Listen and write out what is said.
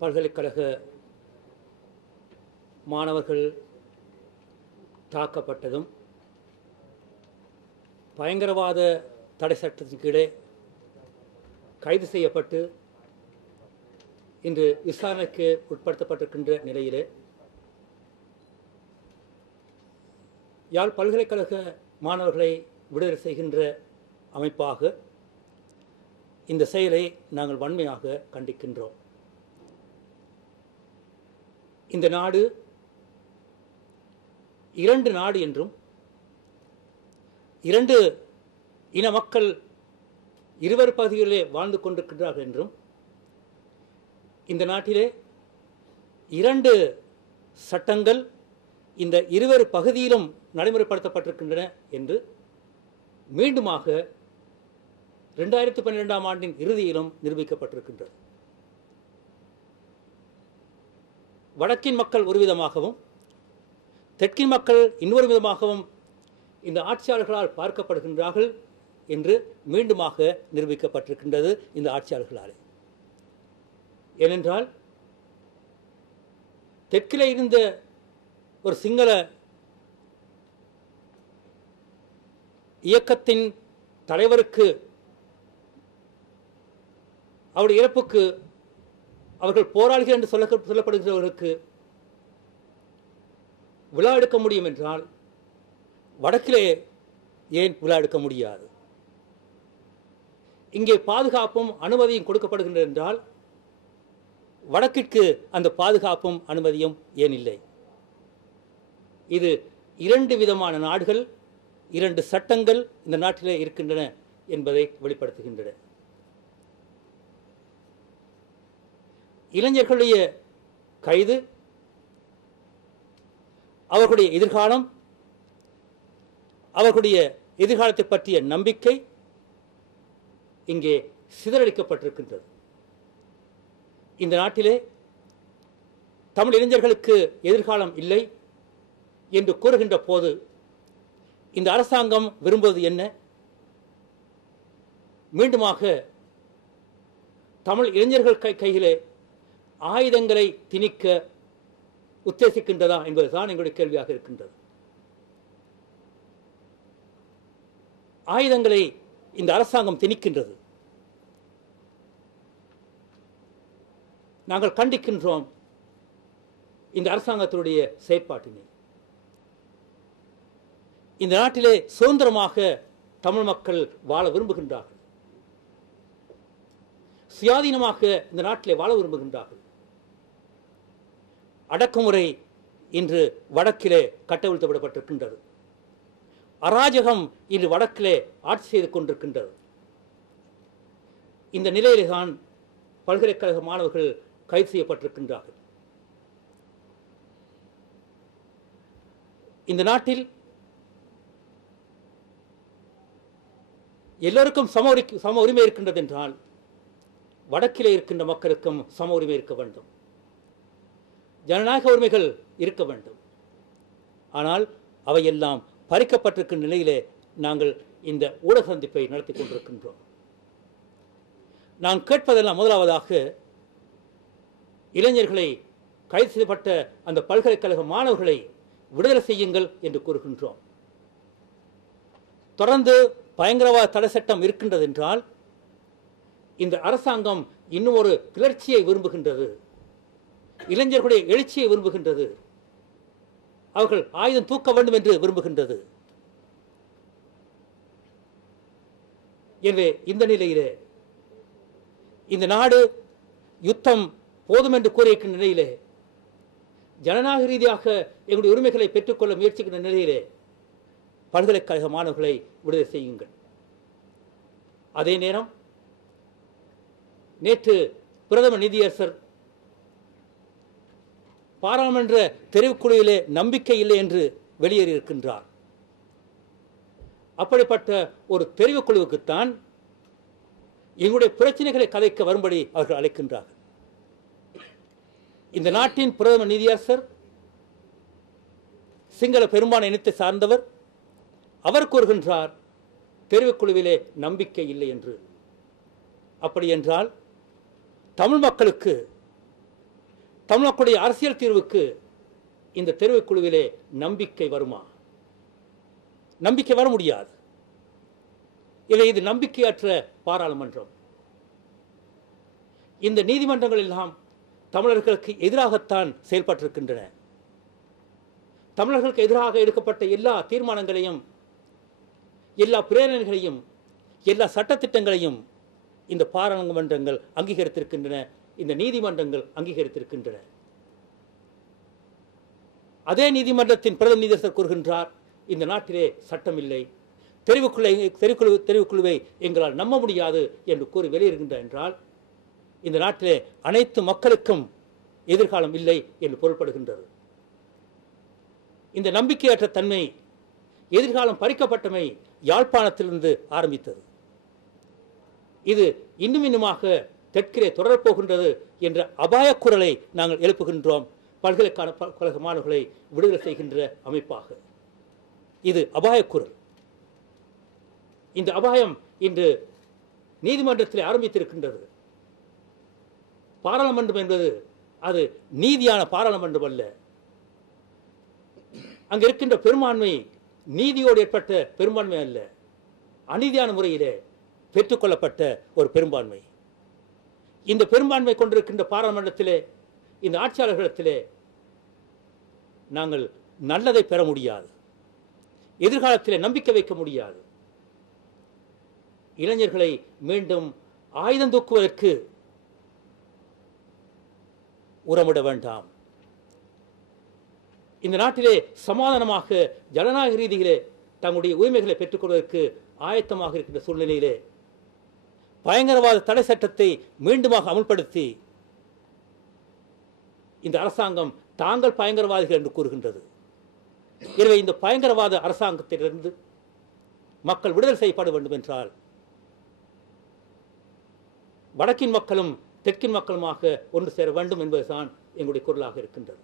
பல்கலைக்கழக மாணவர்கள் தாக்கப்பட்டதும் பயங்கரவாத தடை சட்டத்தின் கீழே கைது செய்யப்பட்டு இன்று விசாரணைக்கு உட்படுத்தப்பட்டிருக்கின்ற நிலையிலே யாழ் பல்கலைக்கழக மாணவர்களை விடுதலை செய்கின்ற அமைப்பாக இந்த செயலை நாங்கள் வன்மையாக கண்டிக்கின்றோம். இந்த நாடு இரண்டு நாடு என்றும் இரண்டு இன மக்கள் இருவர் பகுதிகளிலே வாழ்ந்து கொண்டிருக்கின்றார்கள் என்றும் இந்த நாட்டிலே இரண்டு சட்டங்கள் இந்த இருவர் பகுதியிலும் நடைமுறைப்படுத்தப்பட்டிருக்கின்றன என்று மீண்டுமாக 2012ஆம் ஆண்டின் இறுதியிலும் நிரூபிக்கப்பட்டிருக்கின்றது. வடக்கின் மக்கள் ஒரு விதமாகவும் தெற்கின் மக்கள் இன்னொரு விதமாகவும் இந்த ஆட்சியாளர்களால் பார்க்கப்படுகின்றார்கள் என்று மீண்டுமாக நிரூபிக்கப்பட்டிருக்கின்றது இந்த ஆட்சியாளர்களால். ஏனென்றால் தெற்கிலே இருந்த ஒரு சிங்கள இயக்கத்தின் தலைவருக்கு அவருடைய இறப்புக்கு அவர்கள் போராளிகள் என்று சொல்லப்படுகிறவர்களுக்கு விழா எடுக்க முடியும் என்றால் வடக்கிலே ஏன் விழா எடுக்க முடியாது? இங்கே பாதுகாப்பும் அனுமதியும் கொடுக்கப்படுகின்றது என்றால் வடக்கிற்கு அந்த பாதுகாப்பும் அனுமதியும் ஏன் இல்லை? இது இரண்டு விதமான நாடுகள், இரண்டு சட்டங்கள் இந்த நாட்டிலே இருக்கின்றன என்பதை வெளிப்படுத்துகின்றன. இளைஞர்களுடைய கைது, அவர்களுடைய எதிர்காலம், அவர்களுடைய எதிர்காலத்தை பற்றிய நம்பிக்கை இங்கே சிதறடிக்கப்பட்டிருக்கின்றது. இந்த நாட்டிலே தமிழ் இளைஞர்களுக்கு எதிர்காலம் இல்லை என்று கூறுகின்ற போது இந்த அரசாங்கம் விரும்புவது என்ன? மீண்டுமாக தமிழ் இளைஞர்கள் கையிலே ஆயுதங்களை திணிக்க உத்தேசிக்கின்றதா என்பதுதான் எங்களுடைய கேள்வியாக இருக்கின்றது. ஆயுதங்களை இந்த அரசாங்கம் திணிக்கின்றது. நாங்கள் கண்டிக்கின்றோம் இந்த அரசாங்கத்தினுடைய செயற்பாட்டினை. இந்த நாட்டிலே சுதந்திரமாக தமிழ் மக்கள் வாழ விரும்புகின்றார்கள். சுயாதீனமாக இந்த நாட்டிலே வாழ விரும்புகின்றார்கள். அடக்குமுறை இன்று வடக்கிலே கட்டவிழ்த்து விடப்பட்டிருக்கின்றது. அராஜகம் இன்று வடக்கிலே ஆட்சி செய்து கொண்டிருக்கின்றது. இந்த நிலையிலே தான் பல்கலைக்கழக மாணவர்கள் கைது செய்யப்பட்டிருக்கின்றார்கள். இந்த நாட்டில் எல்லோருக்கும் சம உரிமை இருக்கின்றது என்றால் வடக்கிலே இருக்கின்ற மக்களுக்கும் சம உரிமை இருக்க வேண்டும், ஜனநாயக உரிமைகள் இருக்க வேண்டும். ஆனால் அவையெல்லாம் பறிக்கப்பட்டிருக்கின்ற நிலையிலே நாங்கள் இந்த ஊடக சந்திப்பை நடத்தி கொண்டிருக்கின்றோம். நான் கேட்பதெல்லாம் முதலாவதாக இளைஞர்களை கைது செய்யப்பட்ட அந்த பல்கலைக்கழக மாணவர்களை விடுதலை செய்யுங்கள் என்று கூறுகின்றோம். தொடர்ந்து பயங்கரவாத தடை சட்டம் இருக்கின்றது என்றால் இந்த அரசாங்கம் இன்னும் ஒரு கிளர்ச்சியை விரும்புகின்றது, இளைஞர்களுடைய எழுச்சியை விரும்புகின்றது, அவர்கள் ஆயுதம் தூக்க வேண்டும் என்று விரும்புகின்றது. எனவே இந்த நிலையிலே இந்த நாடு யுத்தம் போதும் என்று கூறியிருக்கின்ற நிலையிலே ஜனநாயக ரீதியாக எங்களுடைய உரிமைகளை பெற்றுக்கொள்ள முயற்சிக்கின்ற நிலையிலே பல்கலைக்கழக மாணவர்களை விடுதலை செய்யுங்கள். அதே நேரம் நேற்று பிரதம நீதியரசர் பாராளுமன்ற தெரிவுக்குழுவிலே நம்பிக்கை இல்லை என்று வெளியேறியிருக்கின்றார். அப்படிப்பட்ட ஒரு தெரிவுக்குழுவுக்குத்தான் எங்களுடைய பிரச்சனைகளை கதைக்க வரும்படி அவர்கள் அழைக்கின்றார்கள். இந்த நாட்டின் பிரதம நீதியரசர் சிங்கள பெரும்பான்மை இனத்தை சார்ந்தவர். அவர் கூறுகின்றார் தெரிவுக்குழுவிலே நம்பிக்கை இல்லை என்று. அப்படி என்றால் தமிழ் மக்களுக்கு தமிழர்களுடைய அரசியல் தீர்வுக்கு இந்த தெரிவுக்குழுவிலே நம்பிக்கை வருமா? நம்பிக்கை வர முடியாது. இல்லை, இது நம்பிக்கையற்ற பாராளுமன்றம். இந்த நீதிமன்றங்கள் எல்லாம் தமிழர்களுக்கு எதிராகத்தான் செயல்பட்டிருக்கின்றன. தமிழர்களுக்கு எதிராக எடுக்கப்பட்ட எல்லா தீர்மானங்களையும், எல்லா பிரேரணைகளையும், எல்லா சட்டத்திட்டங்களையும் இந்த பாராளுமன்றங்கள் அங்கீகரித்திருக்கின்றன, இந்த நீதிமன்றங்கள் அங்கீகரித்திருக்கின்றன. அதே நீதிமன்றத்தின் பிரதம நீதிபதி கூறுகின்றார், இந்த நாட்டிலே சட்டம் இல்லை, தெரிவுக்குழுவை எங்களால் நம்ப முடியாது என்று கூறி வெளியேறுகின்றார் என்றால் இந்த நாட்டிலே அனைத்து மக்களுக்கும் எதிர்காலம் இல்லை என்று பொருள்படுகின்றது. இந்த நம்பிக்கையற்ற தன்மை, எதிர்காலம் பறிக்கப்பட்டமை யாழ்ப்பாணத்திலிருந்து ஆரம்பித்தது. இது இன்னும் இன்னுமாக தெற்கிலே தொடரப்போகின்றது என்ற அபாய குரலை நாங்கள் எழுப்புகின்றோம். பல்கலைக்கழக மாணவர்களை விடுதலை செய்கின்ற அமைப்பாக இது அபாய குரல். இந்த அபாயம் இன்று நீதிமன்றத்தில் ஆரம்பித்திருக்கின்றது. பாராளுமன்றம் என்பது அது நீதியான பாராளுமன்றம் அல்ல. அங்கு இருக்கின்ற பெரும்பான்மை நீதியோடு ஏற்பட்ட பெரும்பான்மை அல்ல, அநீதியான முறையிலே பெற்றுக்கொள்ளப்பட்ட ஒரு பெரும்பான்மை. இந்த பெரும்பான்மை கொண்டிருக்கின்ற பாராளுமன்றத்திலே, இந்த ஆட்சியாளர்களிடத்திலே நாங்கள் நல்லதை பெற முடியாது, எதிர்காலத்திலே நம்பிக்கை வைக்க முடியாது. இளைஞர்களை மீண்டும் ஆயுதம் தூக்குவதற்கு உரமிட வேண்டாம். இந்த நாட்டிலே சமாதானமாக ஜனநாயக ரீதியிலே தங்களுடைய உரிமைகளை பெற்றுக்கொள்வதற்கு ஆயத்தமாக இருக்கின்ற சூழ்நிலையிலே பயங்கரவாத தடை சட்டத்தை மீண்டுமாக அமுல்படுத்தி இந்த அரசாங்கம் தாங்கள் பயங்கரவாதிகள் என்று கூறுகின்றது. எனவே இந்த பயங்கரவாத அரசாங்கத்திலிருந்து மக்கள் விடுதலை செய்யப்பட வேண்டும் என்றால் வடக்கின் மக்களும் தெற்கின் மக்களுமாக ஒன்று சேர வேண்டும் என்பதுதான் எங்களுடைய குரலாக இருக்கின்றது.